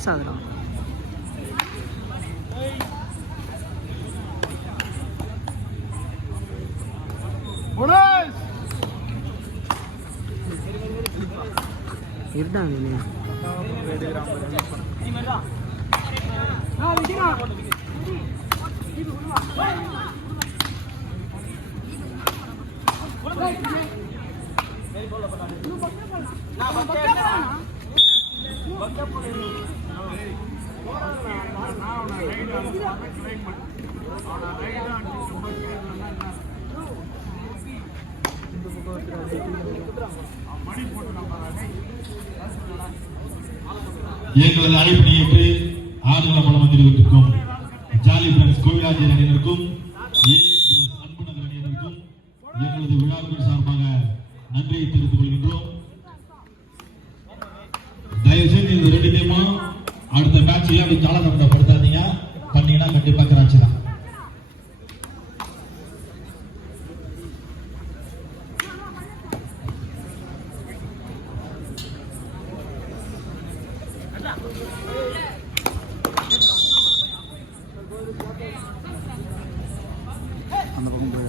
பெருசாகிறோம். இருடாங்க எங்களது அழைப்பினை ஏற்று ஆடுகளம் வளம் வந்திருக்கும் ஜாலி பிரான்ஸ் கோவிலாஜி அணியினருக்கும் அன்பு நகர் அணியினருக்கும் எங்களது விழாக்கள் சார்பாக நன்றியை தெரிவித்துக் கொள்கின்றோம். தயவுசெய்து இந்த 2 டீமும் அடுத்த மேட்சையும் அப்படி காலகட்டப்படுத்தாதீங்க. பண்ணீங்கன்னா கண்டிப்பா கிராட்சி தான். அந்த பக்கம் போய்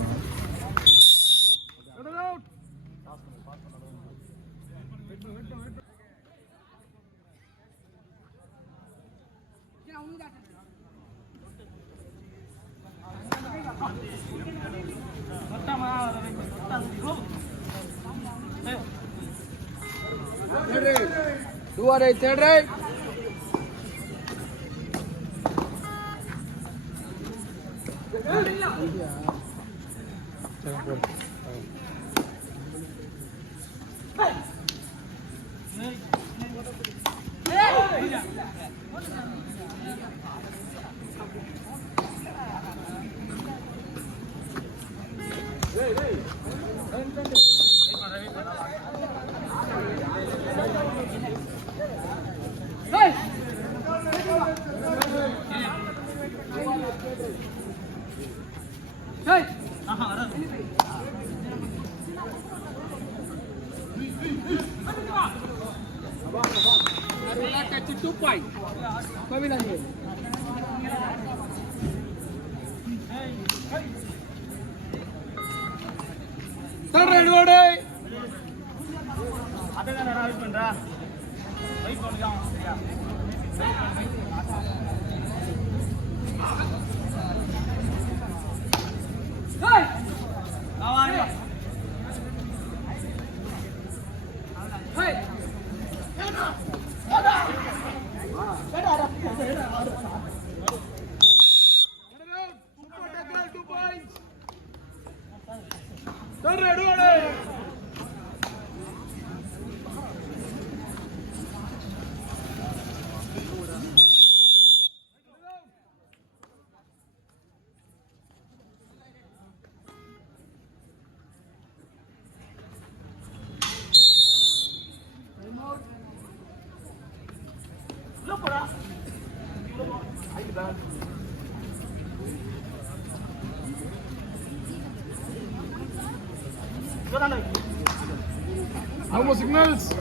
third right. Almost signals.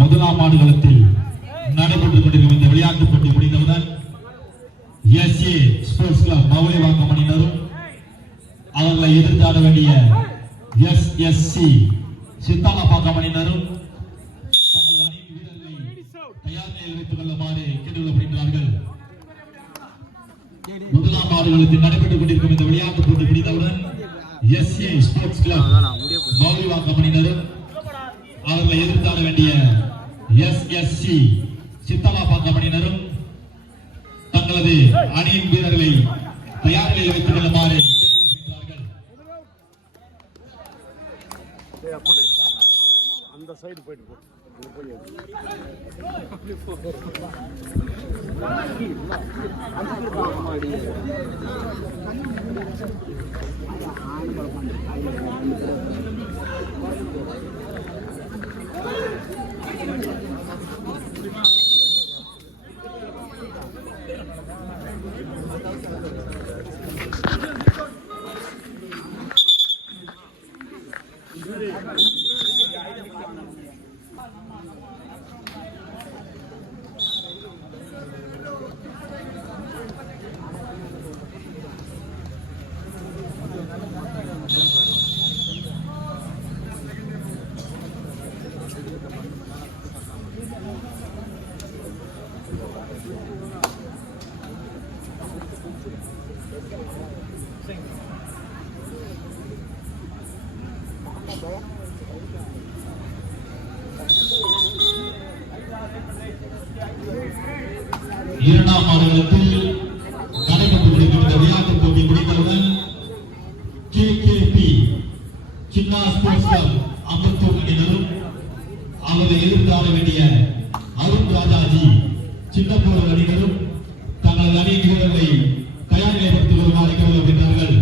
முதலாம் ஆடுகளத்தில் நடைபெற்றுக் கொண்டிருக்கும் இந்த விளையாட்டுப் போட்டி முடிந்தவுடன் எஸ்ஏ ஸ்போர்ட்ஸ் கிளப் மவுலிவாக்கம் அணியினரும் அவர்களை எதிர்த்தாட வேண்டிய எஸ்எஸ்சி சித்தாலப்பாக்கம் அணியினரும் தங்களது அணியின் வீரர்களை தயார் நிலையில் வைத்துக் கொள்ளுமாறு கேட்டுக்கொள்ளப்படுகிறார்கள். முதலாம் ஆடுகளத்தில் நடைபெற்றுக் கொண்டிருக்கும் இந்த விளையாட்டுப் போட்டி முடிந்தவுடன் எஸ்ஏ ஸ்போர்ட்ஸ் கிளப் மவுலிவாக்கம் அணியினரும் அவர்களை எதிர்த்தாட வேண்டிய எஸ்எஸ்சி சித்தாலப்பாக்கம் அணியினரும் தங்களது அணியின் வீரர்களை தயார் நிலையில் வைத்துக் கொள்ளுமாறு அந்த சைடு போயிட்டு போ. இரண்டாம் ஆடுகளத்தில் நடைபெற்று கொண்டிருக்கின்ற விளையாட்டுப் போட்டி முடிந்தவுடன் கேகேபி சின்னா ஸ்போர்ட்ஸ் கிளப் அம்பத்தூர் அணியினரும் அவரை எதிர்த்து ஆட வேண்டிய அருண் ராஜாஜி சின்னப்பூர் அணியினரும் தங்களது அணி வீரர்களை தயார் நிலைப்படுத்தி வருமாறு கேட்டுக்கொள்கின்றார்கள்.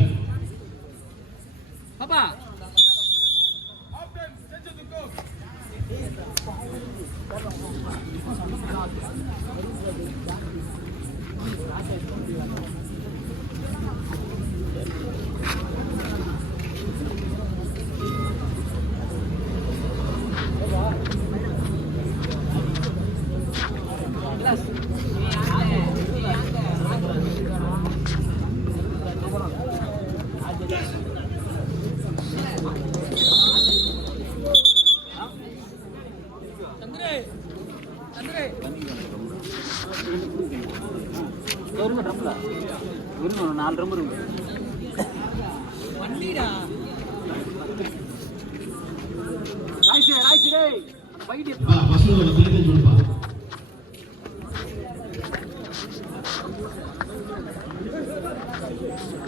நாலு ரொம்ப இருக்கு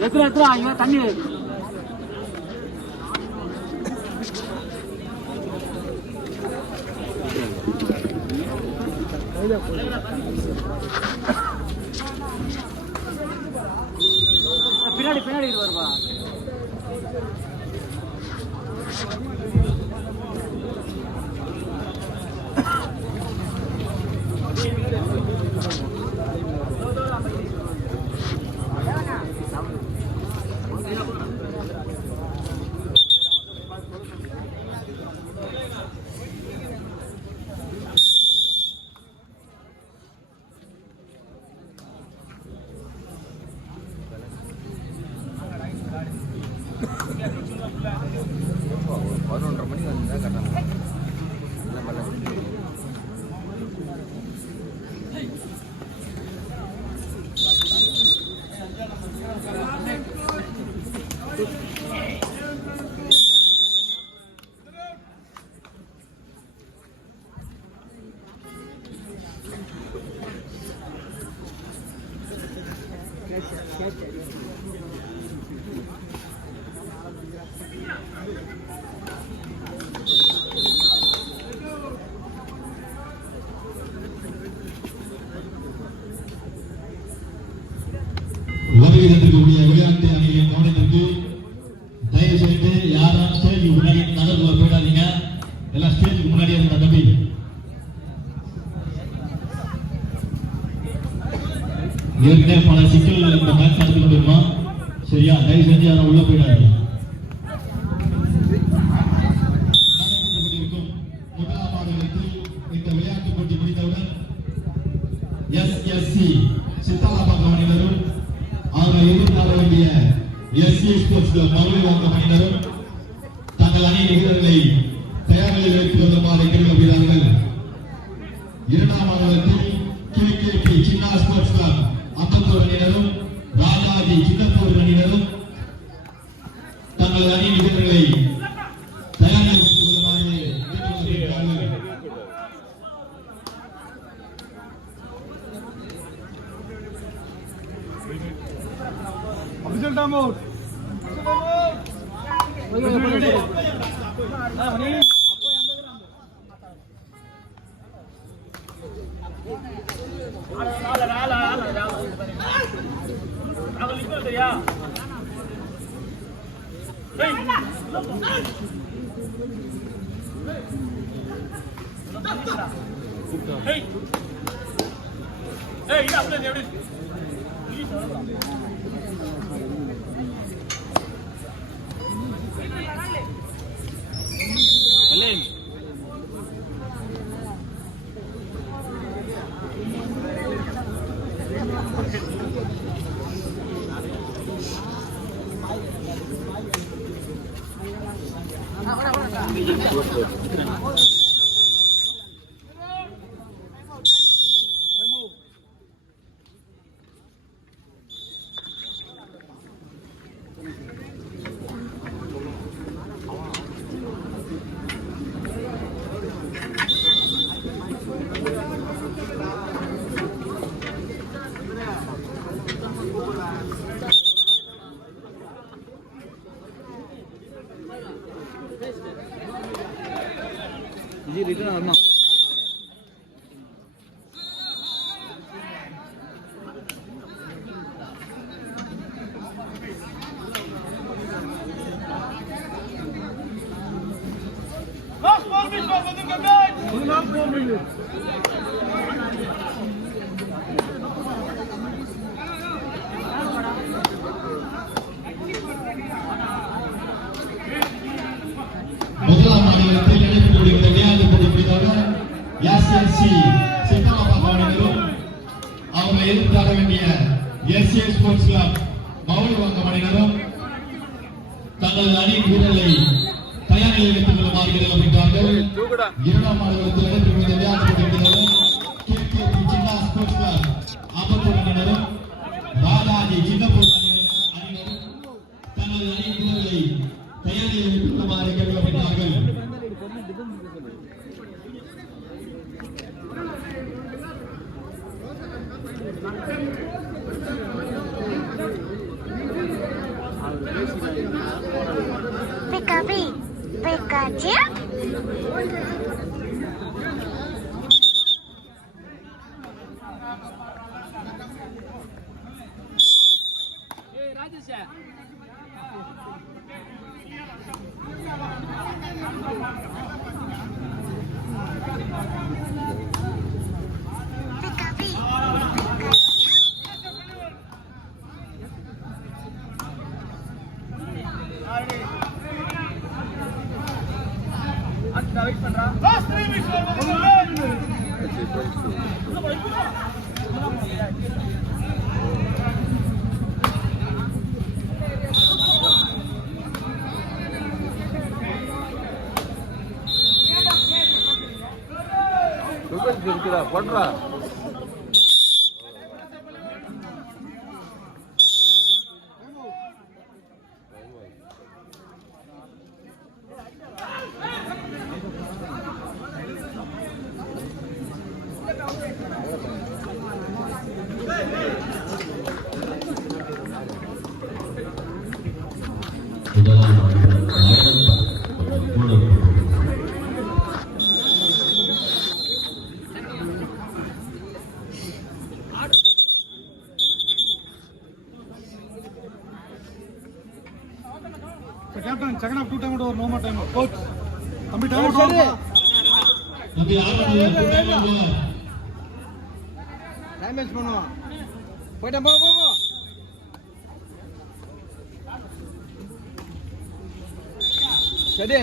எத்தனை இவன் தண்ணி பின்னாடி பின்னாடி வருவா விளையாட்டு அணியின் கவனத்திற்கு தயவு செய்து யாரும் ஸ்டேஜ் முன்னாடி நகர்வு போயிடாதீங்க. எல்லாம் ஸ்டேஜுக்கு முன்னாடியே இருந்த தம்பி ஏற்கனவே பல சிக்கல்கள் இந்த மேட்ச் நடத்தி கொண்டிருக்கோம். சரியா? தயவு செஞ்சு யாரும் உள்ள போயிடாதீங்க. முதலாம் ஆடுகளத்தில் இந்த விளையாட்டு போட்டி முடிந்தவுடன் SSC சித்தாலாபாக்கம் அணியினரும் அவர்களை எதிர்த்தாட வேண்டிய SC ஸ்போர்ட்ஸ் கிளப் மகளிர் அணியினரும் தங்கள் அணி வீரர்களை தயார் நிலையில் வைத்து வருமாறு கேட்டுக்கொள்கிறார்கள். இரண்டாம் ஆடுகளத்தில் KKP சின்னா ஸ்போர்ட்ஸ் கிளப் அம்பத்தூர் அணியினரும் ராஜாஜி சின்னப்பூர் அணியினரும் தங்கள் அணி வீரர்களை தயார் நிலையில் வைத்து வருமாறு கேட்டுக்கொள்கிறார்கள். Official time out. Ready. இது ரிட்டர்ன் வரணும். முதலாம் மாநிலத்தில் நடைபெற்றுள்ள விளையாட்டு போட்டி முடிந்தவுடன் எஸ்எல்சி சித்தாபாத் அணியினரும் அவர்களை எதிர்த்தாட வேண்டிய எஸ்ஏ ஸ்போர்ட்ஸ் கிளப் மௌலிவாக்கம் அணியினரும் தங்களது அணி வீரர்களை தயார் நிலையில் வைத்துக் கொள்ளுமாறு கேட்டுக்கொள்கிறார்கள். இரண்டாம் மாநிலத்தில் நடைபெற்றுள்ள விளையாட்டு போட்டி முடிந்தவுடன் கேகேபி சின்னா ஸ்போர்ட்ஸ் கிளப் ஆம்பத்தூர் அணியினரும் ராஜாஜி சின்னப்பூர் அணியினரும் தங்களது அணி வீரர்களை தயார் நிலையில் வைத்துக் கொள்ளுமாறு கேட்டுக்கொள்கிறார்கள். Pikachu. இருக்குடா போடுறா. Captain, second half 2 time or no more time. Coach, Ambi time out. Ambi time waste பண்ணுவோம். போய்டா போ போ போ. சரி.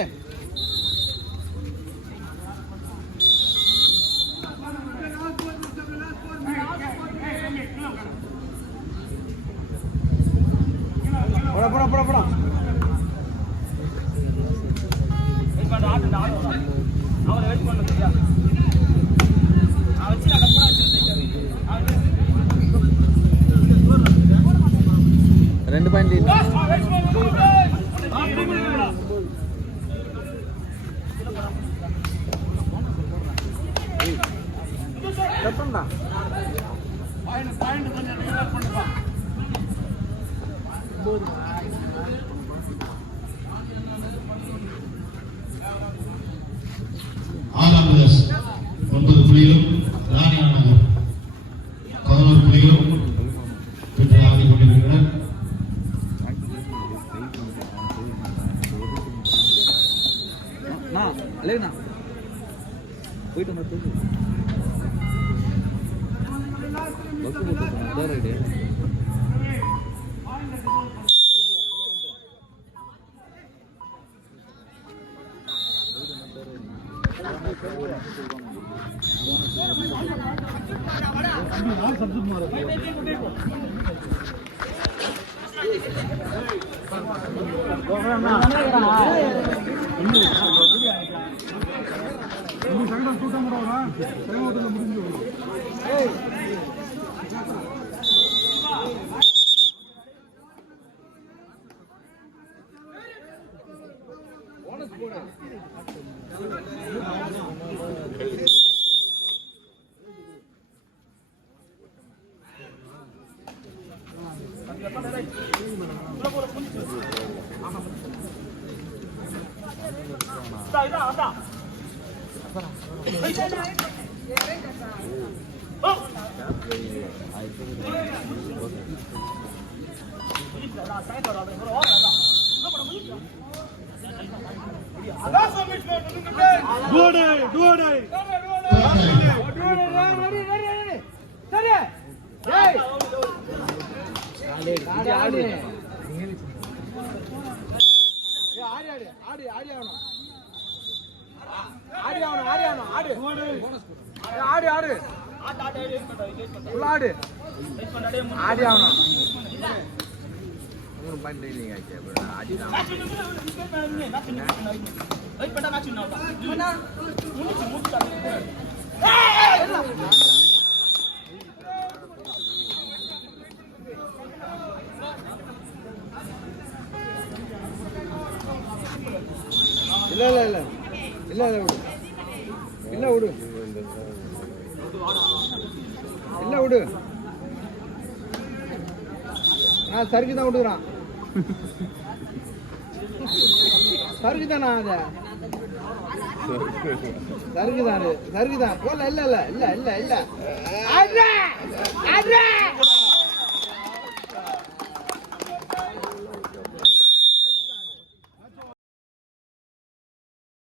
போடா போடா போடா போடா. ரெண்டு பாயிண்ட் தப்பண்டா ஆறாம் பிரதேஷ் 9 புள்ளிகளும் ராணியானவர் யார் சப்ஜெக்ட் மாறு செகண்ட் கூட்டம் போடுவாங்க சேவத்தில் முடிஞ்சு சருக்கு தான் விட்டுக்கிறான் சருக்கு தானா அது சருக்கு தான் போல இல்ல இல்ல இல்ல இல்ல இல்ல